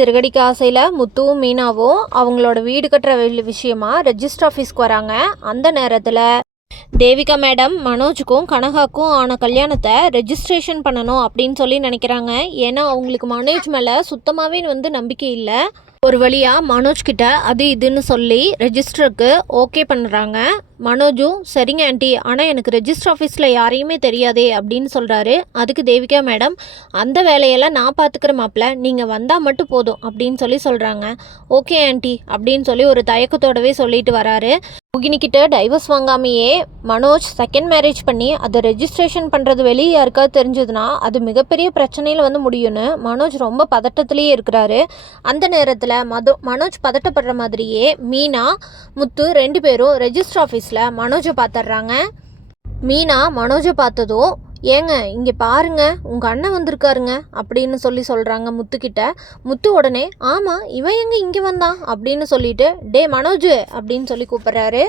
சிறுகடிக்க ஆசையில் முத்துவும் மீனாவும் அவங்களோட வீடு கட்டுற விஷயமா ரெஜிஸ்டர் ஆஃபீஸ்க்கு வராங்க. அந்த நேரத்தில் தேவிகா மேடம் மனோஜுக்கும் கனகாக்கும் ஆன கல்யாணத்தை ரெஜிஸ்ட்ரேஷன் பண்ணணும் அப்படின்னு சொல்லி நினைக்கிறாங்க. ஏன்னா அவங்களுக்கு மனோஜ் மேலே சுத்தமாகவே நம்பிக்கை இல்லை. ஒரு வழியாக மனோஜ் கிட்ட அது இதுன்னு சொல்லி ரெஜிஸ்டருக்கு ஓகே பண்ணுறாங்க. மனோஜும் சரிங்க ஆண்டி, ஆனால் எனக்கு ரெஜிஸ்டர் ஆஃபீஸில் யாரையுமே தெரியாதே அப்படின்னு சொல்கிறாரு. அதுக்கு தேவிகா மேடம், அந்த வேலையெல்லாம் நான் பார்த்துக்கிற மாப்பிள்ள, நீங்கள் வந்தால் மட்டும் போதும் அப்படின்னு சொல்கிறாங்க. ஓகே ஆண்டி அப்படின்னு சொல்லி ஒரு தயக்கத்தோடவே சொல்லிட்டு வராரு. முகினிக்கிட்ட டைவர்ஸ் வாங்காமையே மனோஜ் செகண்ட் மேரேஜ் பண்ணி அதை ரெஜிஸ்ட்ரேஷன் பண்ணுறது வெளியே யாருக்காவது தெரிஞ்சதுன்னா அது மிகப்பெரிய பிரச்சனையில் முடியும்னு மனோஜ் ரொம்ப பதட்டத்திலேயே இருக்கிறாரு. அந்த நேரத்தில் மனோஜ் பதட்டப்படுற மாதிரியே மீனா முத்து 2 பேரும் ரெஜிஸ்டர் ஆஃபீஸில் மனோஜை பார்த்துட்றாங்க. மீனா மனோஜை பார்த்ததும், ஏங்க இங்கே பாருங்க உங்கள் அண்ணன் வந்திருக்காருங்க அப்படின்னு சொல்கிறாங்க முத்துக்கிட்ட. முத்து உடனே, ஆமாம் இவன் எங்கே இங்கே வந்தான் அப்படின்னு சொல்லிட்டு, டே மனோஜ் அப்படின்னு கூப்பிட்றாரு.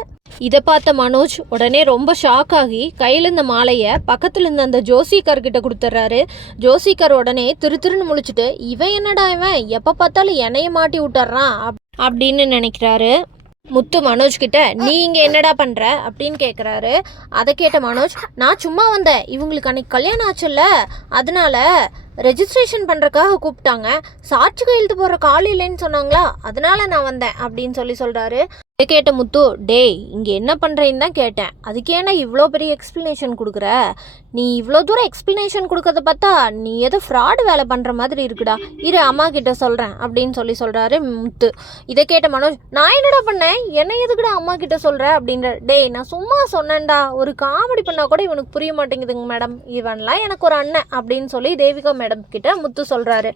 இதை பார்த்த மனோஜ் உடனே ரொம்ப ஷாக் ஆகி கையில் இருந்த மாலையை பக்கத்தில் இருந்த அந்த ஜோசிக்கார்கிட்ட கொடுத்துட்றாரு. ஜோசிக்கார் உடனே திருன்னு முழிச்சிட்டு, இவன் என்னடா இவன் எப்போ பார்த்தாலும் என்னைய மாட்டி விட்டுறான் அப்படின்னு நினைக்கிறாரு. முத்து மனோஜ் கிட்ட, நீ இங்கே என்னடா பண்ணுற அப்படின்னு கேட்குறாரு. அதை கேட்ட மனோஜ், நான் சும்மா வந்தேன், இவங்களுக்கு அன்னைக்கு கல்யாணம் ஆச்சுல்ல, அதனால ரெஜிஸ்ட்ரேஷன் பண்ணுறக்காக கூப்பிட்டாங்க, சாட்சி கையெழுத்து போடுற கால் இல்லைன்னு சொன்னாங்களா, அதனால நான் வந்தேன் அப்படின்னு சொல்கிறாரு. இதை கேட்ட முத்து, டேய் இங்கே என்ன பண்ணுறேன்னு தான் கேட்டேன், அதுக்கேனா இவ்வளோ பெரிய எக்ஸ்ப்ளனேஷன் கொடுக்குற, நீ இவ்வளோ தூரம் எக்ஸ்ப்ளனேஷன் கொடுக்கறத பார்த்தா நீ ஏதோ ஃப்ராடு வேலை பண்ணுற மாதிரி இருக்குடா, இரு அம்மா கிட்ட சொல்கிறேன் அப்படின்னு சொல்கிறாரு முத்து. இதை கேட்ட மனோஜ், நான் என்னடா பண்ணேன், என்ன எதுக்குடா அம்மா கிட்ட சொல்கிற அப்படின்ற, டேய் நான் சும்மா சொன்னேன்டா, ஒரு காமெடி பண்ணால் கூட இவனுக்கு புரிய மாட்டேங்குதுங்க மேடம், இவன்லாம் எனக்கு ஒரு அண்ணன் அப்படின்னு சொல்லி தேவிகா மேடம் கிட்ட முத்து சொல்கிறாரு.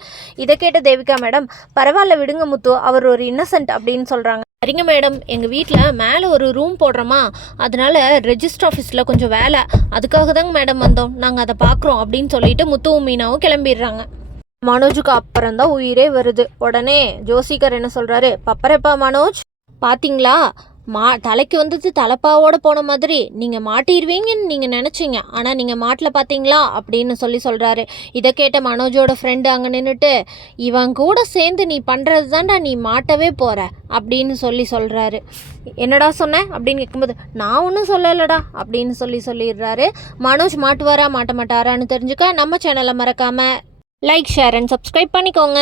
இதை கேட்ட தேவிகா மேடம், பரவாயில்ல விடுங்க முத்து, அவர் ஒரு இன்னசென்ட் அப்படின்னு சொல்கிறாங்க. சரிங்க மேடம், எங்கள் வீட்டில் மேலே ஒரு ரூம் போடுறோமா, அதனால ரெஜிஸ்டர் ஆஃபீஸில் கொஞ்சம் வேலை, அதுக்காக தாங்க மேடம் வந்தோம், நாங்கள் அதை பார்க்குறோம் அப்படின்னு சொல்லிட்டு முத்துவும் மீனாவும் கிளம்பிடுறாங்க. மனோஜுக்கு அப்புறம் தான் உயிரே வருது. உடனே ஜோசிகர் என்ன சொல்கிறாரு, பப்பரப்பா மனோஜ் பார்த்தீங்களா, தலைக்கு வந்துட்டு தலைப்பாவோட போன மாதிரி நீங்கள் மாட்டிடுவீங்கன்னு நீங்கள் நினச்சிங்க, ஆனால் நீங்கள் மாட்டில் பார்த்தீங்களா அப்படின்னு சொல்கிறாரு. இதை கேட்ட மனோஜோட ஃப்ரெண்டு அங்கே நின்றுட்டு, இவன் கூட சேர்ந்து நீ பண்ணுறது தான்டா நீ மாட்டவே போகிற அப்படின்னு சொல்கிறாரு. என்னடா சொன்னேன் அப்படின்னு கேட்கும்போது, நான் ஒன்றும் சொல்லலடா அப்படின்னு சொல்லிடுறாரு. மனோஜ் மாட்டுவாரா மாட்ட மாட்டாரான்னு தெரிஞ்சுக்க நம்ம சேனலை மறக்காமல் லைக், ஷேர் அண்ட் சப்ஸ்கிரைப் பண்ணிக்கோங்க.